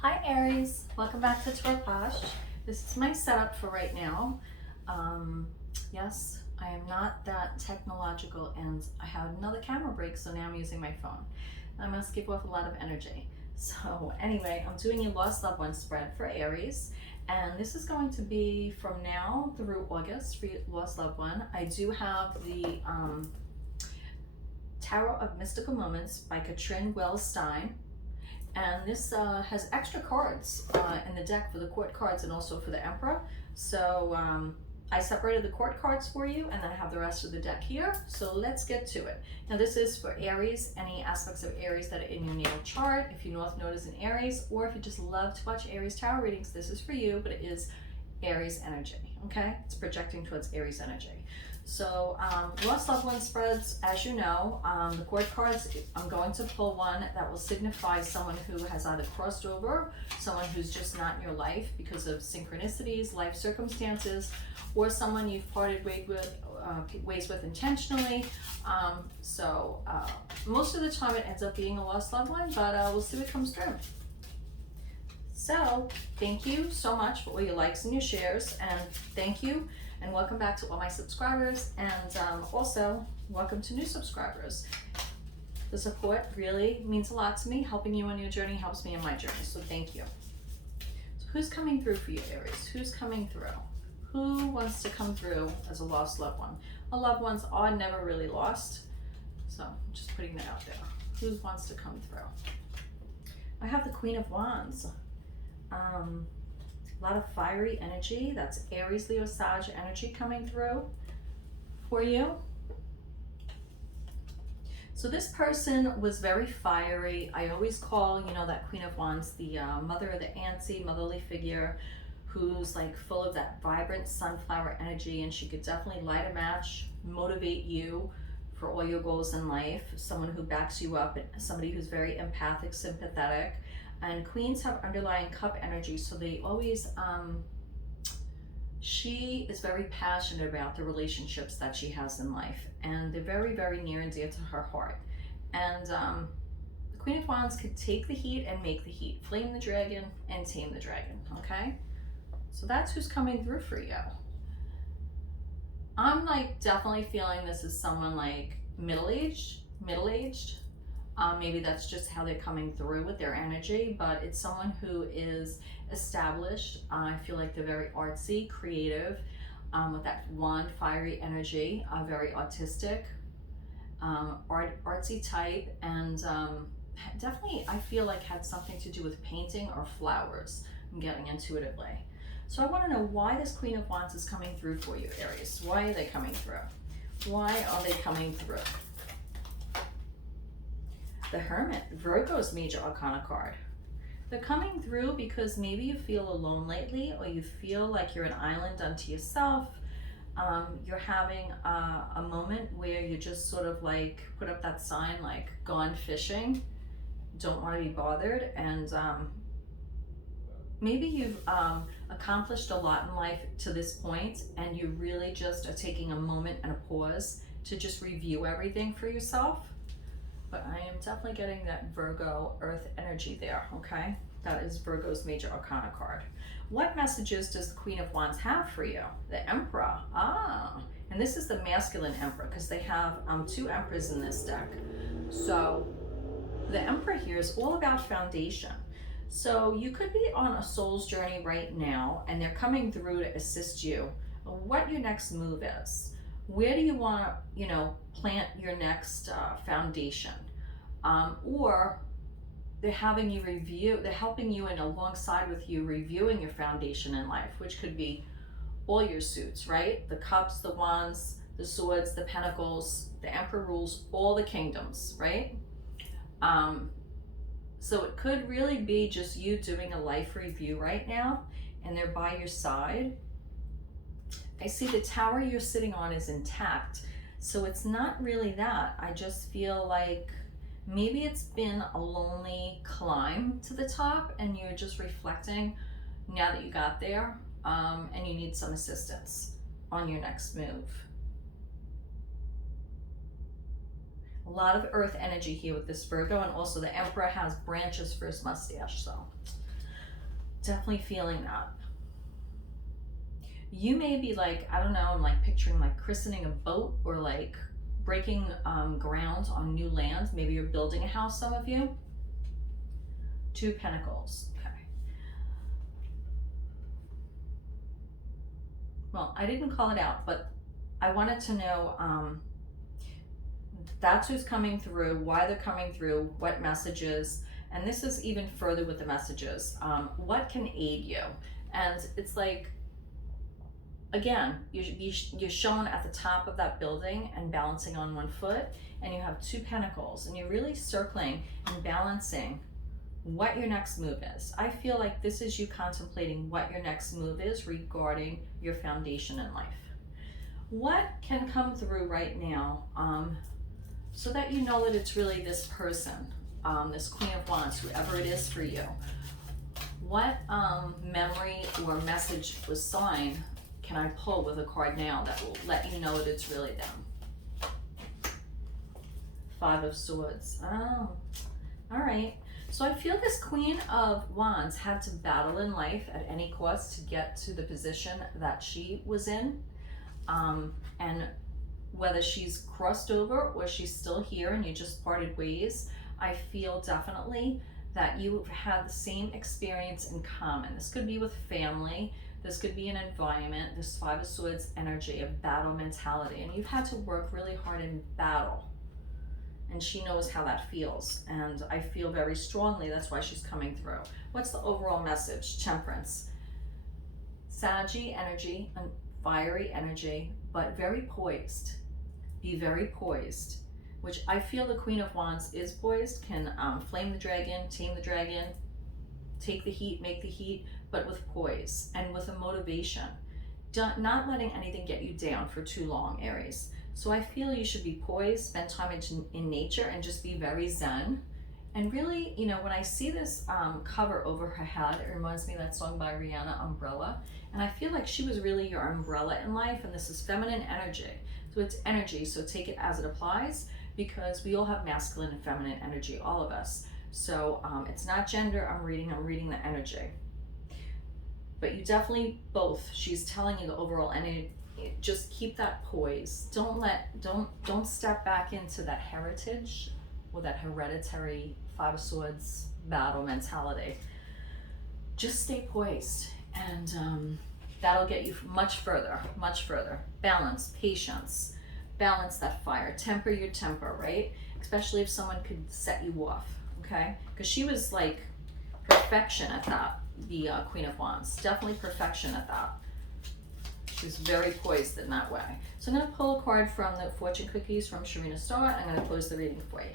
Hi Aries, welcome back to POSH. This is my setup for right now. Yes, I am not that technological and I have another camera break, so now I'm using my phone. I must give off a lot of energy. So anyway, I'm doing a lost loved one spread for Aries, and this is going to be from now through August for lost loved one. I do have the Tarot of Mystical Moments by Katrin Wells Stein. And this has extra cards in the deck for the court cards and also for the Emperor. So I separated the court cards for you, and then I have the rest of the deck here. So let's get to it. Now this is for Aries, any aspects of Aries that are in your natal chart. If you North Node is in Aries, or if you just love to watch Aries tarot readings, this is for you, but it is Aries energy, okay? It's projecting towards Aries energy. So lost loved one spreads, as you know, the court cards, I'm going to pull one that will signify someone who has either crossed over, someone who's just not in your life because of synchronicities, life circumstances, or someone you've parted ways with intentionally. Most of the time it ends up being a lost loved one, but we'll see what comes through. So thank you so much for all your likes and your shares, and thank you and welcome back to all my subscribers, and also welcome to new subscribers. The support really means a lot to me. Helping you on your journey helps me in my journey, so thank you. So who's coming through for you, Aries? Who's coming through? Who wants to come through as a lost loved one? Well, loved ones are never really lost, so I'm just putting that out there. Who wants to come through? I have the Queen of Wands. A lot of fiery energy. That's Aries, Leo, Sag energy coming through for you. So this person was very fiery. I always call, you know, that Queen of Wands the mother of the antsy, motherly figure who's like full of that vibrant sunflower energy, and she could definitely light a match, motivate you for all your goals in life. Someone who backs you up, somebody who's very empathic, sympathetic. And queens have underlying cup energy, so they always, she is very passionate about the relationships that she has in life, and they're very, very near and dear to her heart. And the Queen of Wands could take the heat and make the heat, flame the dragon and tame the dragon, okay? So that's who's coming through for you. I'm like definitely feeling this is someone like middle-aged. Maybe that's just how they're coming through with their energy, but it's someone who is established. I feel like they're very artsy, creative, with that wand, fiery energy, very autistic, artsy type, and definitely I feel like had something to do with painting or flowers. I'm getting intuitively. So I want to know why this Queen of Wands is coming through for you, Aries. Why are they coming through? Why are they coming through? The Hermit, Virgo's major arcana card. They're coming through because maybe you feel alone lately, or you feel like you're an island unto yourself. You're having a moment where you just sort of like put up that sign like gone fishing, don't want to be bothered, and maybe you've accomplished a lot in life to this point, and you really just are taking a moment and a pause to just review everything for yourself. But I am definitely getting that Virgo earth energy there, okay? That is Virgo's major arcana card. What messages does the Queen of Wands have for you? The Emperor, and this is the masculine Emperor, because they have two Emperors in this deck. So the Emperor here is all about foundation. So you could be on a soul's journey right now, and they're coming through to assist you what your next move is. Where do you want to, you know, plant your next foundation? Or they're having you review, they're helping you and alongside with you reviewing your foundation in life, which could be all your suits, right? The cups, the wands, the swords, the pentacles, the Emperor rules all the kingdoms, right? So it could really be just you doing a life review right now, and they're by your side. I see the tower you're sitting on is intact, so it's not really that. I just feel like maybe it's been a lonely climb to the top, and you're just reflecting now that you got there, and you need some assistance on your next move. A lot of earth energy here with this Virgo, and also the Emperor has branches for his mustache, so Definitely feeling that. You may be like, I don't know, I'm like picturing like christening a boat or like breaking ground on new land. Maybe you're building a house, some of you. 2 Pentacles. Okay. Well, I didn't call it out, but I wanted to know that's who's coming through, why they're coming through, what messages, and this is even further with the messages. What can aid you? And it's like, again, you're shown at the top of that building and balancing on 1 foot, and you have 2 Pentacles, and you're really circling and balancing what your next move is. I feel like this is you contemplating what your next move is regarding your foundation in life. What can come through right now so that you know that it's really this person, this Queen of Wands, whoever it is for you. What memory or message was signed can I pull with a card now that will let you know that it's really them? 5 of Swords. Oh, all right. So I feel this Queen of Wands had to battle in life at any cost to get to the position that she was in. And whether she's crossed over or she's still here and you just parted ways, I feel definitely that you've had the same experience in common. This could be with family. This could be an environment. This 5 of Swords energy of battle mentality. And you've had to work really hard in battle. And she knows how that feels. And I feel very strongly that's why she's coming through. What's the overall message? Temperance. Saggy energy and fiery energy, but very poised. Be very poised. Which I feel the Queen of Wands is poised, can flame the dragon, tame the dragon, take the heat, make the heat, but with poise and with a motivation. Not letting anything get you down for too long, Aries. So I feel you should be poised, spend time in nature, and just be very zen. And really, you know, when I see this cover over her head, it reminds me of that song by Rihanna, Umbrella. And I feel like she was really your umbrella in life, and this is feminine energy. So it's energy, so take it as it applies, because we all have masculine and feminine energy, all of us. So it's not gender I'm reading the energy. But you definitely both, she's telling you the overall energy. Just keep that poise. Don't step back into that heritage or that hereditary 5 of Swords battle mentality. Just stay poised, and that'll get you much further, much further. Balance, patience, balance that fire, temper your temper, right? Especially if someone could set you off, okay? Because she was like perfection at that, the Queen of Wands. Definitely perfection at that. She's very poised in that way. So I'm going to pull a card from the fortune cookies from Sharina Starr. I'm going to close the reading for you.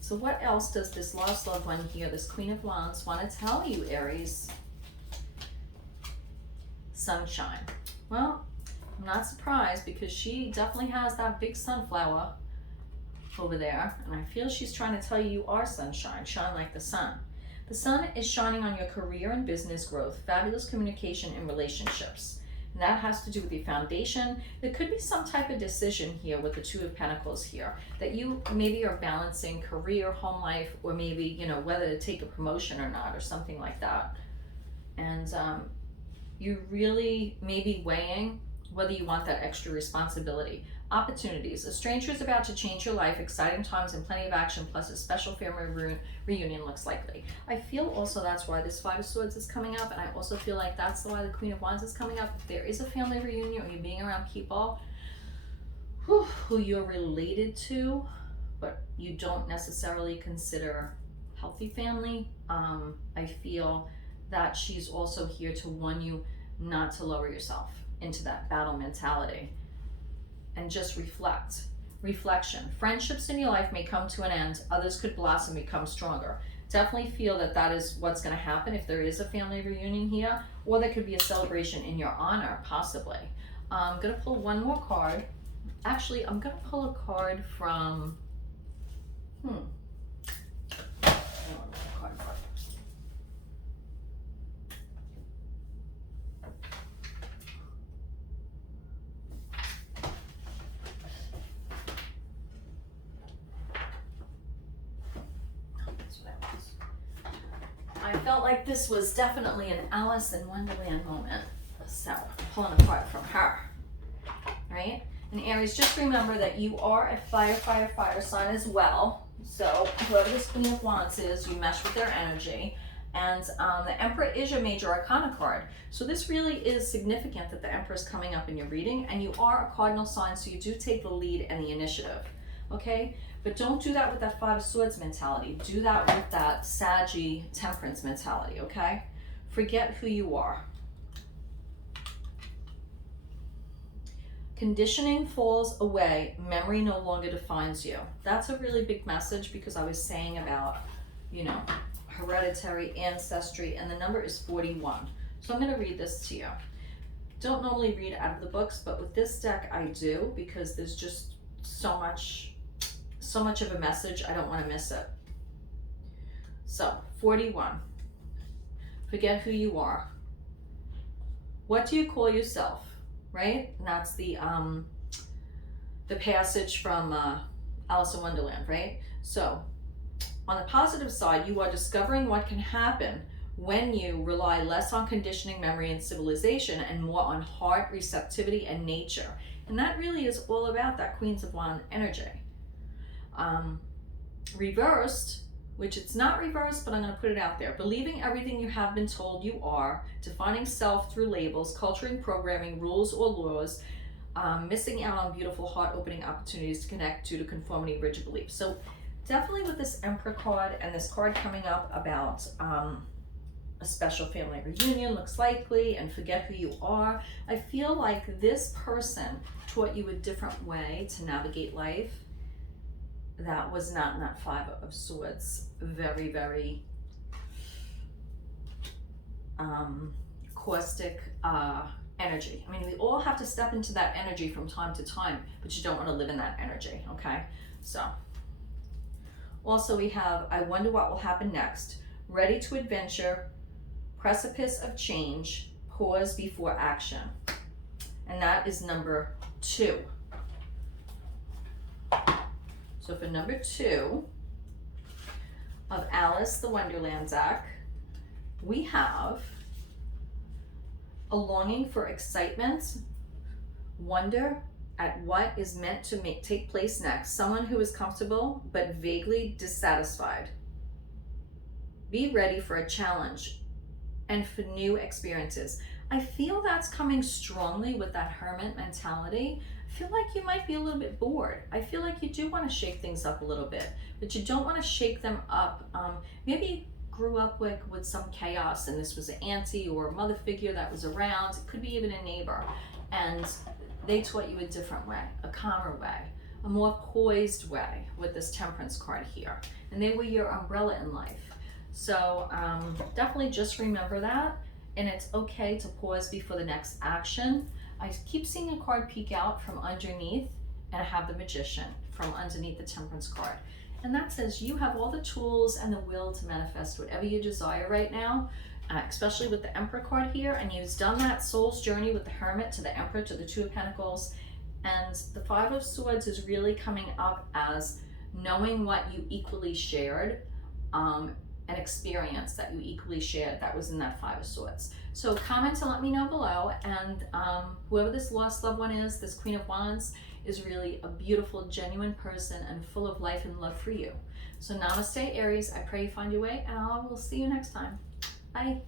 So what else does this lost loved one here, this Queen of Wands, want to tell you, Aries? Sunshine. Well, I'm not surprised because she definitely has that big sunflower over there. And I feel she's trying to tell you you are sunshine. Shine like the sun. The sun is shining on your career and business growth, fabulous communication and relationships. And that has to do with your foundation. There could be some type of decision here with the 2 of Pentacles here that you maybe are balancing career, home life, or maybe, you know, whether to take a promotion or not or something like that. And you really may be weighing whether you want that extra responsibility. Opportunities. A stranger is about to change your life. Exciting times and plenty of action, plus a special family reunion looks likely. I feel also that's why this 5 of Swords is coming up, and I also feel like that's why the Queen of Wands is coming up. If there is a family reunion or you're being around people who you're related to, but you don't necessarily consider healthy family, I feel that she's also here to warn you not to lower yourself into that battle mentality. And just reflect. Reflection. Friendships in your life may come to an end. Others could blossom, become stronger. Definitely feel that that is what's going to happen if there is a family reunion here, or there could be a celebration in your honor, possibly. I'm going to pull one more card. Actually, I'm going to pull a card from... I felt like this was definitely an Alice in Wonderland moment. So, pulling apart from her, right? And Aries, just remember that you are a fire sign as well. So, whoever this Queen of Wands is, you mesh with their energy. And the Emperor is your major arcana card. So this really is significant that the Emperor is coming up in your reading, and you are a cardinal sign, so you do take the lead and the initiative, okay? But don't do that with that Five of Swords mentality. Do that with that Saggy Temperance mentality, okay? Forget who you are. Conditioning falls away. Memory no longer defines you. That's a really big message, because I was saying about, you know, hereditary ancestry, and the number is 41. So I'm going to read this to you. Don't normally read out of the books, but with this deck I do, because there's just so much of a message. I don't want to miss it. So 41. Forget who you are. What do you call yourself? Right? And that's the passage from Alice in Wonderland, right? So on the positive side, you are discovering what can happen when you rely less on conditioning, memory, and civilization, and more on heart, receptivity, and nature. And that really is all about that Queens of Wands energy. Reversed, which it's not reversed, but I'm going to put it out there. Believing everything you have been told you are, defining self through labels, culturing, programming, rules, or laws, missing out on beautiful, heart-opening opportunities to connect to conformity, rigid beliefs. So definitely with this Emperor card and this card coming up about a special family reunion looks likely, and forget who you are. I feel like this person taught you a different way to navigate life that was not in that Five of Swords. Very, very caustic energy. I mean, we all have to step into that energy from time to time, but you don't want to live in that energy, okay? So also we have, I wonder what will happen next. Ready to adventure, precipice of change, pause before action. And that is number 2. So for number 2 of Alice the Wonderland deck, we have a longing for excitement, wonder at what is meant to take place next. Someone who is comfortable but vaguely dissatisfied. Be ready for a challenge and for new experiences. I feel that's coming strongly with that Hermit mentality. I feel like you might be a little bit bored. I feel like you do want to shake things up a little bit, but you don't want to shake them up. Maybe you grew up with some chaos, and this was an auntie or a mother figure that was around. It could be even a neighbor, and they taught you a different way, a calmer way, a more poised way with this Temperance card here. And they were your umbrella in life. So definitely just remember that, and it's okay to pause before the next action. I keep seeing a card peek out from underneath, and I have the Magician from underneath the Temperance card. And that says you have all the tools and the will to manifest whatever you desire right now, especially with the Emperor card here. And you've done that soul's journey with the Hermit to the Emperor to the Two of Pentacles. And the Five of Swords is really coming up as knowing what you equally shared, an experience that you equally shared that was in that Five of Swords. So comment to let me know below, and whoever this lost loved one is, this Queen of Wands, is really a beautiful, genuine person and full of life and love for you. So namaste, Aries. I pray you find your way, and I will see you next time. Bye.